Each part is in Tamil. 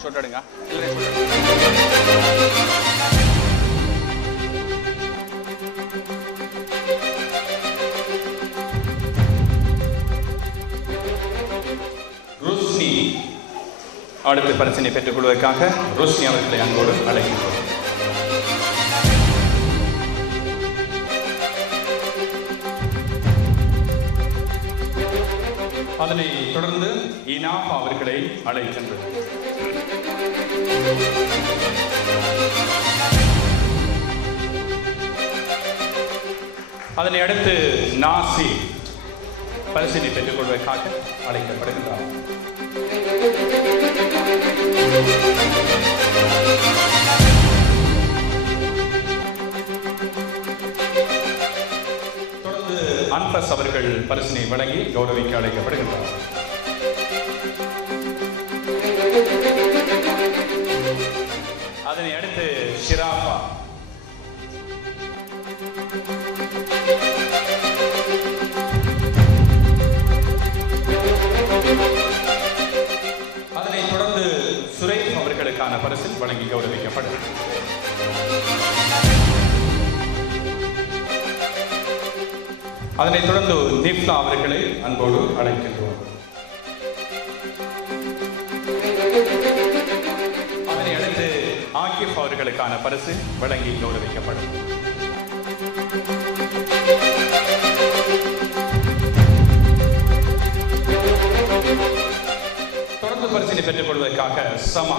எல்லாரையும் சொட்டடுங்க. ருஸ்னி அடுத்த பரிசினை பெற்றுக் கொள்வதற்காக ருஸ்னி அவர்களை அன்போடு அழைக்கின்றோம். அதனை தொடர்ந்து இனாஃப் அவர்களை அழைக்கின்றோம். அதனை அடுத்து நாசி பரிசினை பெற்றுக் கொள்வதற்காக அழைக்கப்படுகின்றார். தொடர்ந்து அன்பஸ் அவர்கள் பரிசினை வழங்கி கௌரவிக்க அழைக்கப்படுகின்றார். அதனை அடுத்து ஷிராஃபா, அதனை தொடர்ந்து சுரேஷ் அவர்களுக்கான பரிசில் வழங்கி கௌரவிக்கப்படும். அதனைத் தொடர்ந்து நிப்லா அவர்களை அன்போடு அழைக்கின்றோம். அதனை அடுத்து ஆகிப் அவர்களுக்கான பரிசு வழங்கி கௌரவிக்கப்படும். தொடர்ந்து பரிசினை பெற்றுக் கொள்வதற்காக சமா,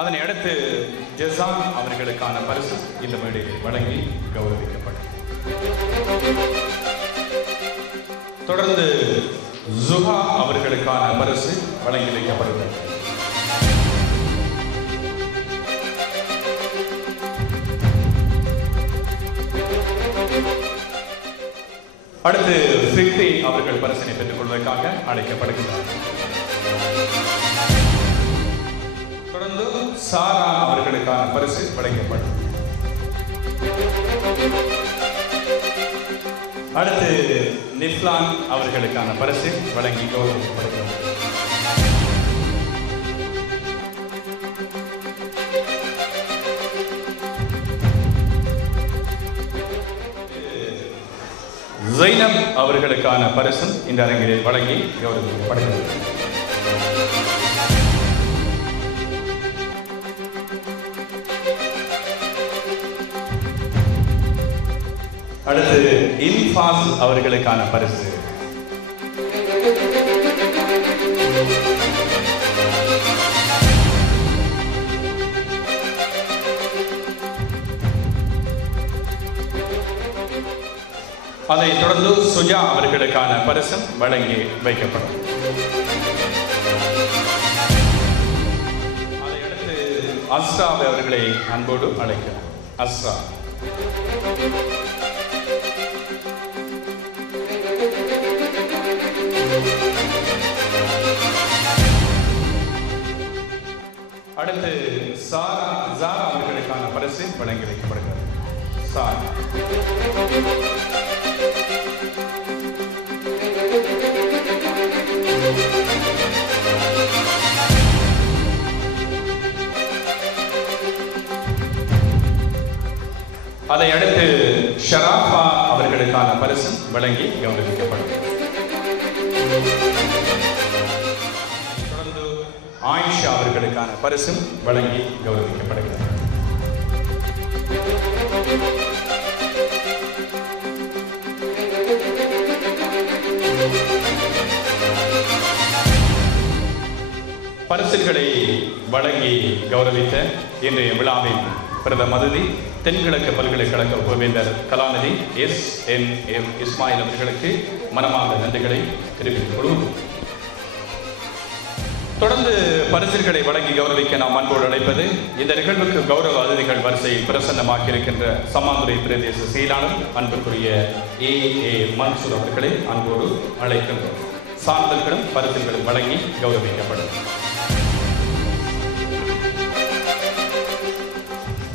அதனை அடுத்து ஜசான் அவர்களுக்கான பரிசு இந்த மேடையில் வழங்கி கௌரவிக்கப்படும். தொடர்ந்து ஜுஹா அவர்களுக்கான பரிசு வழங்கி வைக்கப்படுகிறது. அடுத்து ஃபிக்ரி அவர்கள் பரிசினை பெற்றுக் கொள்வதற்காக அழைக்கப்படுகிறார். தொடர்ந்து சாரா அவர்களுக்கான பரிசு வழங்கப்படும். அடுத்து நிப்லான் அவர்களுக்கான பரிசு வழங்கி கௌரவிக்கப்படுகிறது. ஜைனப் அவர்களுக்கான பரிசும் இந்த அரங்கில் வழங்கி கௌரவிக்கப்படுகிறது. அடுத்து இன்ஃபாஸ் அவர்களுக்கான பரிசு. அதைத் தொடர்ந்து சுஜா அவர்களுக்கான பரிசும் வழங்கி வைக்கப்படும். அதையடுத்து அஸ்ரா அவர்களை அன்போடு அழைக்கிறார். அஸ்ரா, அடுத்து ஜாரா அவர்களுக்கான பரிசு வழங்கி வைக்கப்படுகிறது. சாரா, அதை அடுத்து ஷராஃபா அவர்களுக்கான பரிசு வழங்கி கௌரவிக்கப்படும். தொடர்ந்து ஆயிஷா அவர்களுக்கான பரிசும் வழங்கி கௌரவிக்கப்படுகிறது. பரிசுகளை வழங்கி கௌரவித்த இன்றைய விழாவின் பிரதம அதிதி தென்கிழக்கு பல்கலைக்கழக உபவேந்தர் கலாநிதி SNM இஸ்மாயில் அவர்களுக்கு மனமார்ந்த நன்றிகளை தெரிவித்துக் கொள்வோம். தொடர்ந்து பரிசுகளை வழங்கி கௌரவிக்க நாம் அன்போடு அழைப்பது இந்த நிகழ்வுக்கு கௌரவ அதிதிகள் வரிசையில் பிரசன்னமாக்கி இருக்கின்ற சமாந்துறை பிரதேச செயலாளர் அன்புக்குரிய AA மன்சூர் அவர்களை அன்போடு அழைக்கின்றோம். சான்றிதழ்களும் பரிசுகளும் வழங்கி கௌரவிக்கப்படும்.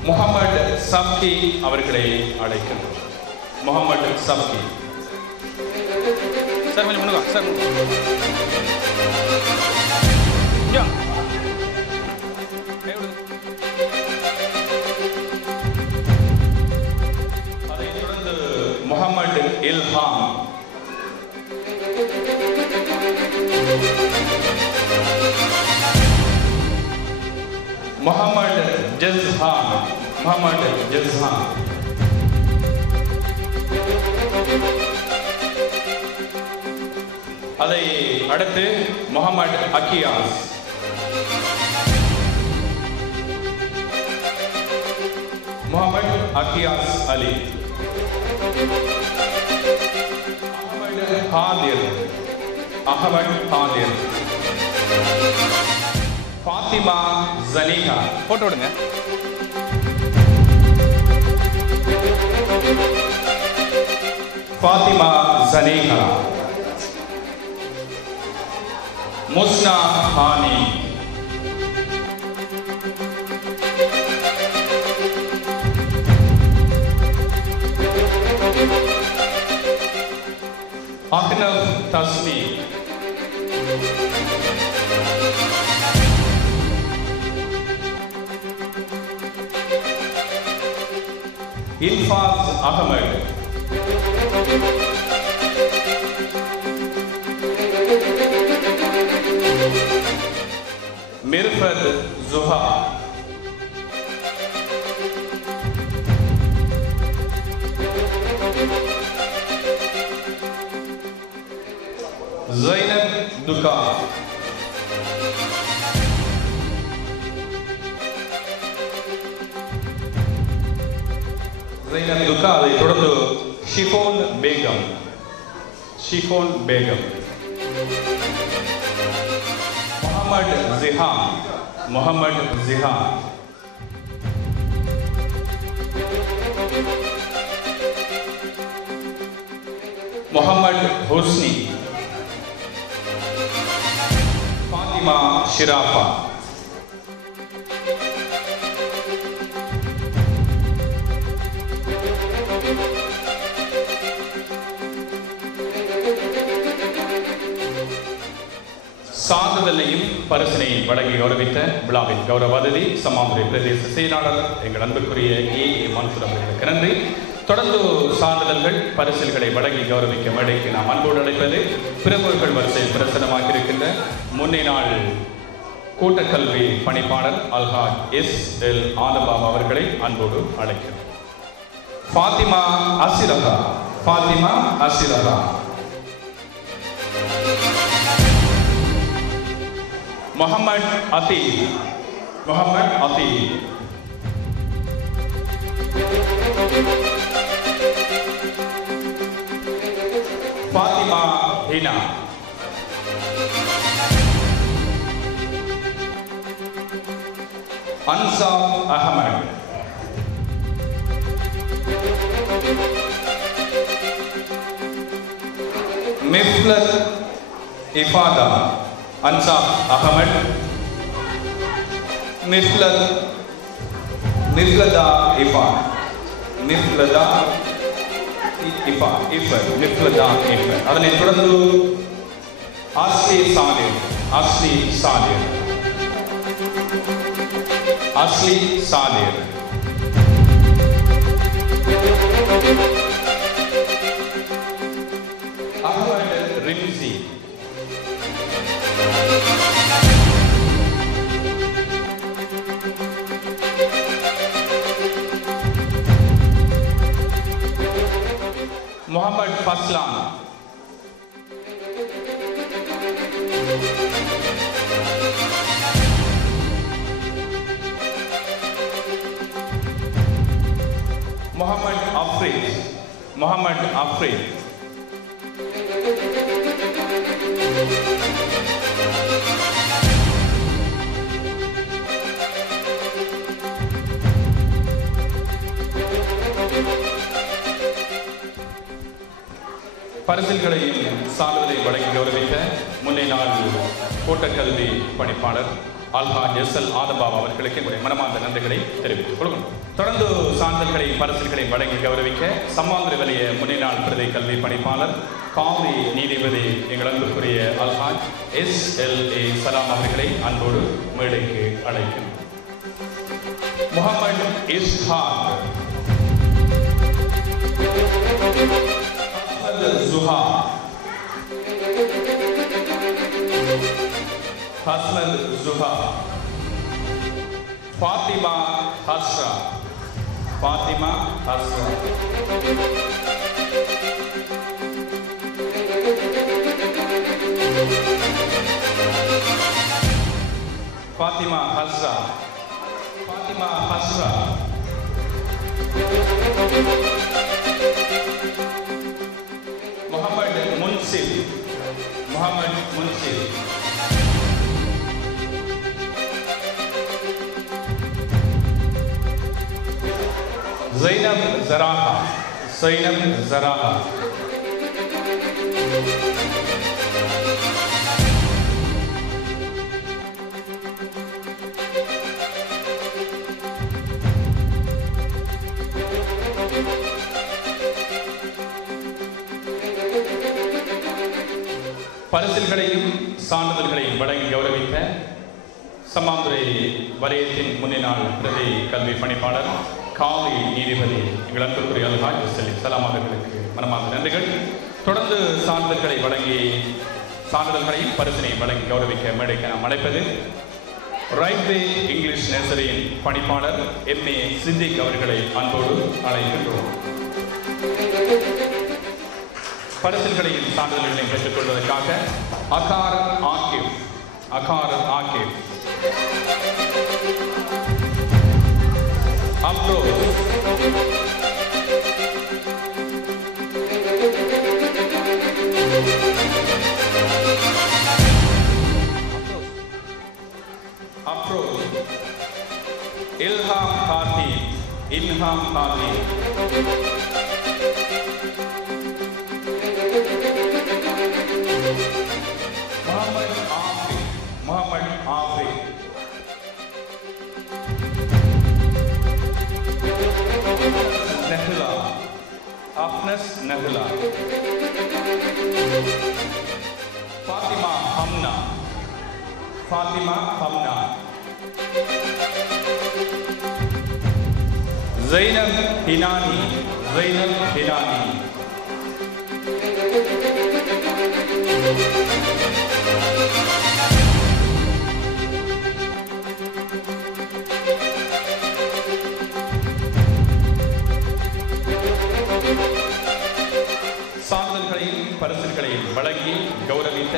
முகமது சப்கி அவர்களை அழைக்கின்றோம். முகமது சப்கி சார் சார் யா அதைத் தொடர்ந்து முகமது இல்ஹாம், முகமது ஜஸ்ஹான், முகமது ஜஸ்ஹான், அதை அடுத்து முகமது அக்கியாஸ், முகமது அக்கியாஸ் அலி, அஹமது ஹாதிர், அஹமது ஹாதிர், ஃபாத்திமா ஜனீஹா, போட்டோ விடுங்க. ஃபாத்திமா ஜனீஹா, முஸ்னா ஹானி, அக்னவ் தஸ்மி, இல்ஃபாஸ் அகமது, மிர்ஃபத் ஜுஹா, ஜைனப் துகா, ஜைனப் துகா, அதை தொடர்ந்து ஷிஃபோன் பேகம், ஷிஃபோன் பேகம், முகமது ஜிஹான், முகமது ஜிஹான், முகமது ஹுஸ்னி, ஃபாத்திமா ஷிராஃபா, சான்றிதழையும் பரிசினையும் வழங்கி கௌரவித்த விழாவின் கௌரவ அதிதி சம்மாந்துறை பிரதேச செயலாளர் எங்கள் அன்புக்குரிய ஏ மன்சூர் அவர்களுக்கு நன்றி. தொடர்ந்து சான்றிதழ்கள் பரிசில்களை வழங்கி கௌரவிக்க மேடைக்கு நாம் அன்போடு அழைப்பது பிரமுகர்கள் வரிசையில் பிரசனமாக இருக்கின்ற முன்னே நாள் கூட்டக்கல்வி பணிப்பாளர் அல்ஹாஜ் எஸ்.எல். ஆதம்பாபா அவர்களை அன்போடு அழைக்கிறோம். ஃபாத்திமா அசிரஹா, ஃபாத்திமா அசிரஹா, முகமது அதீப், முகமது அதீப், ஃபாத்திமா ஹினா, அன்சார் அஹமத், மிஃப்லத் இஃபாதா, அன்சார் அஹமத், மிஃப்லதா இஃபான், மிஃப்லதா இஃபான், மிஃப்லதா இஃபன். அதனைத் தொடர்ந்து அஸ்லி சாதிர், அஸ்லி சாதிர், அஸ்லி சாதிர், அஹமத் ரிம்சி, முகமது ஃபஸ்லான், முகமது அஃப்ரீத், முகமது அஃப்ரீத், பரிசில்களையும் சான்றிதழை வழங்கி கௌரவித்த முன்னே நாள் கூட்டக்கல்வி பணிப்பாளர் அல்ஹாஜ் எஸ்எல் ஆதபாவா அவர்களுக்கு என்னுடைய மனமார்ந்த நன்றிகளை தெரிவித்துக் கொள்கிறோம். தொடர்ந்து சான்றிதழ்களையும் பரிசுகளையும் வழங்கி கௌரவிக்க சம்மாந்துறை வலய முன்னாள் பிரதி கல்வி பணிப்பாளர் காவி நீதிபதி எங்கள் அன்புக்குரிய அல்ஹாஜ் SLA சலாம் அவர்களை அன்போடு மேடைக்கு அழைக்கிறோம். முகமது இஸ்ஹாக், ஜுஹா, ஹஸ்னத் ஜுஹா, ஃபாத்திமா ஹஸ்ரா, ஃபாத்திமா ஹஸ்ரா, ஃபாத்திமா ஹஸ்ரா, ஃபாத்திமா ஹஸ்ரா, முகமது முன்சிப், முகமது முன்சிப், ज़ैनब ज़राहा, ज़ैनब ज़राहा, பரிசுகளையும் சான்றிதழ்களையும் வழங்கி கௌரவித்த சம்மாந்துறை வலயத்தின் முன்னாள் பிரதி கல்வி பணிப்பாளர் காவி நீதிபதி எங்கள் அன்புக்குரிய அல்ஹாஜ் எஸ்எல்ஏ சலாம் அவர்களுக்கு மனமார்ந்த நன்றிகள். தொடர்ந்து சான்றிதழ்களை வழங்கி சான்றிதழ்களையும் பரிசினையும் வழங்கி கௌரவிக்க மேடைக்கு நாம் அழைப்பது ரயில்வே இங்கிலீஷ் நர்சரியின் பணிப்பாளர் MA சித்திக் அவர்களை அன்போடு அழைக்கின்றோம். பரிசுகளையும் சான்றிதழ்களையும் பெற்றுக் கொள்வதற்காக அகார் ஆகிப், அகார் ஆகிப், அப்ரோஸ், அப்ரோஸ், இல்ஹாம் ஹாத்தி, இல்ஹாம் ஹாத்தி, முகமது ஆஃபிக், முகமது ஆஃபிக், நஹ்லா, அஃப்னஸ் நஹ்லா, ஃபாத்திமா ஹம்னா, ஃபாத்திமா ஹம்னா, ज़ैनब हिनानी, ज़ैनब हिनानी, சான்றிதழ்களையும் பரிசுகளையும் வழங்கி கௌரவித்த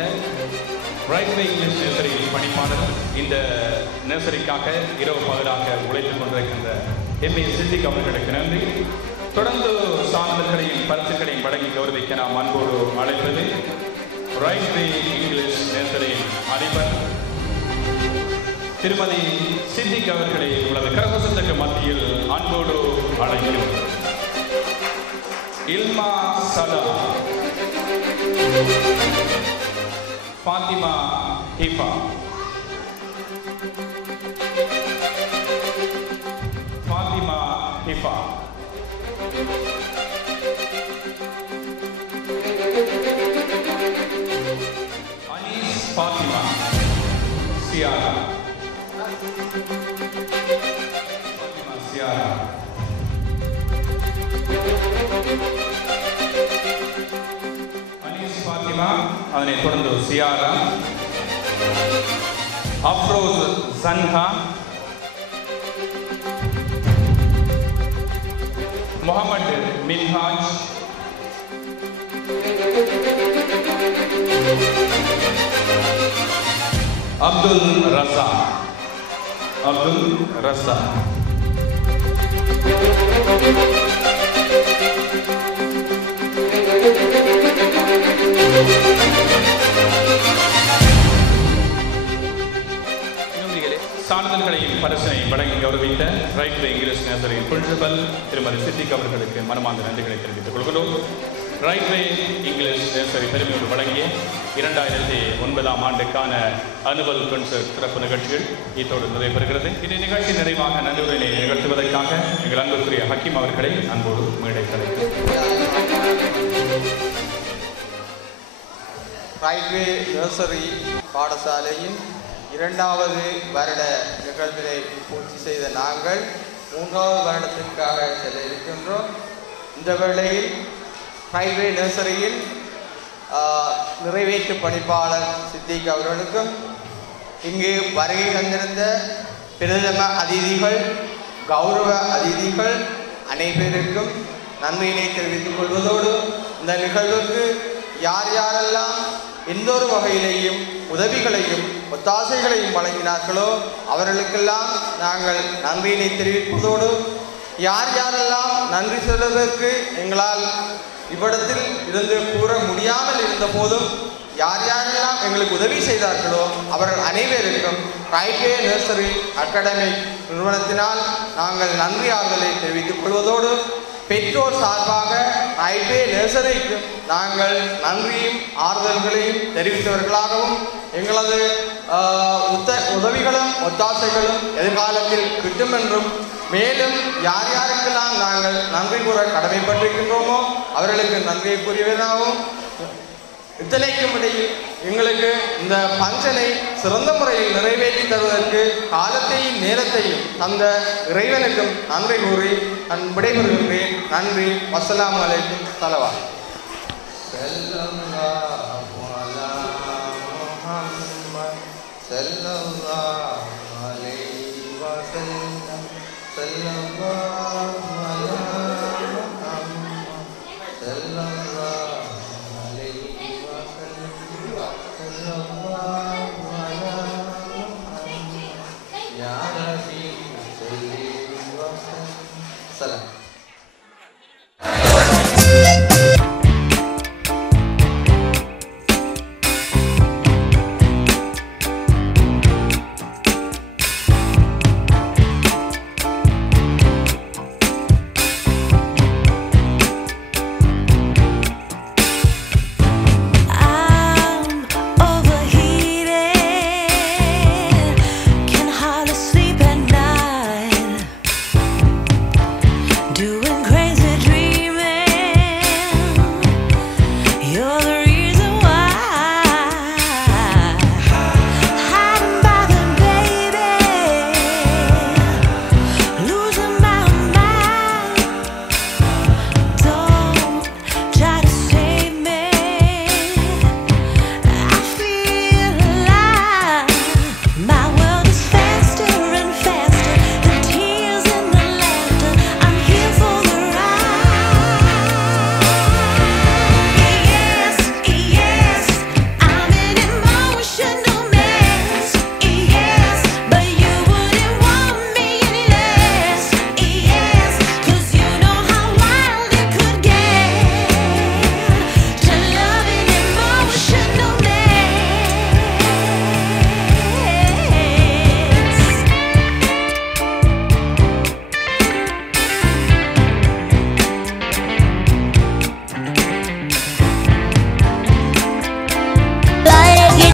ரயில்வே இங்கிலீஷ் நர்சரியின் பணிப்பாளர், இந்த நர்சரிக்காக இரவு பகலாக உழைத்துக் கொண்டிருக்கின்ற MA சித்திக் அவர்களுக்கு நன்றி. தொடர்ந்து சான்றிதழ்களையும் பரிசுகளையும் வழங்கி கௌரவிக்க நாம் அன்போடு அழைப்பது ரயில்வே இங்கிலீஷ் நர்சரியின் அதிபர் திருமதி சித்திக் அவர்களை உங்களது கரகோஷத்துக்கு மத்தியில் அன்போடு அழைக்கிறோம். இல்மா சலா, ஃபாத்திமா ஹிஃபா, ஃபாத்திமா ஹிஃபா, அனீஸ் ஃபாத்திமா, சியாரா, ஃபாத்திமா சியாரா, அனீஸ் ஃபாத்திமா, அதனைத் தொடர்ந்து சியாரா, அப்ரோஸ் ஜன்ஹா, முகமது மின்ஹாஜ், அப்துல் ரஸா, அப்துல் ரஸா, சான்றிதழ்களையும் பரிசையும் வழங்கி கௌரவித்த ரயில்வே இங்கிலீஷ் நர்சரியின் பிரின்சிபல் திருமதி சித்திக் அவர்களுக்கு மனமார்ந்த நன்றிகளை தெரிவித்துக் கொள்கிறோம். ரைட்வே இங்கிலீஷ் நர்சரி பெருமையோடு வழங்கிய 2009ஆம் ஆண்டுக்கான அனுவல் கன்சர்ட் சிறப்பு நிகழ்ச்சிகள் இத்தோடு நிறைவேறுகிறது. இந்த நிகழ்ச்சி நிறைவாக நன்றியுரையை நிகழ்த்துவதற்காக எங்கள் அன்புக்குரிய ஹக்கீம் அவர்களை அன்போடு மேடை தலைக்கிறேன். ரைட்வே நர்சரி பாடசாலையின் 2வது வருட நிகழ்வினை பூர்த்தி செய்த நாங்கள் 3வது வருடத்திற்காக செல்ல இருக்கின்றோம். இந்த வேளையில் ரைட்வே நர்சரியின் நிறைவேற்று பணிப்பாளர் சித்திக் அவர்களுக்கும் இங்கு வருகை தந்திருந்த பிரதம அதிதிகள், கௌரவ அதிதிகள் அனைவருக்கும் நன்றியினை தெரிவித்துக் கொள்வதோடு இந்த நிகழ்வுக்கு யார் யாரெல்லாம் எந்த ஒரு வகையிலேயும் உதவிகளையும் ஒத்தாசைகளையும் வழங்கினார்களோ அவர்களுக்கெல்லாம் நாங்கள் நன்றியினை தெரிவிப்பதோடு யார் யாரெல்லாம் நன்றி சொல்வதற்கு எங்களால் இவ்விடத்தில் இருந்து கூற முடியாமல் இருந்த போதும் யார் யாரெல்லாம் எங்களுக்கு உதவி செய்தார்களோ அவர்கள் அனைவருக்கும் ரைட்வே நர்சரி அகாடமிக் நிறுவனத்தினால் நாங்கள் நன்றி ஆறுதலை தெரிவித்துக் கொள்வதோடு பெற்றோர் சார்பாக ரைட்வே நர்சரிக்கு நாங்கள் நன்றியும் ஆறுதல்களையும் தெரிவித்தவர்களாகவும் எங்களது உதவிகளும் ஒத்தாசைகளும் எதிர்காலத்தில் கிட்டும் என்றும் மேலும் யார் யாருக்கெல்லாம் நாங்கள் நன்றி கூற கடமைப்பட்டிருக்கின்றோமோ அவர்களுக்கு நன்றியை கூறியதாகவும் இத்தனைக்கும் இடையில் எங்களுக்கு இந்த பங்கனை சிறந்த முறையில் நிறைவேற்றி தருவதற்கு காலத்தையும் நேரத்தையும் அந்த இறைவனுக்கும் நன்றி கூறி நான் விடைபெறுகின்றேன். நன்றி. வஸ்ஸலாமு அலைக்கும். ஸலவா. Salam.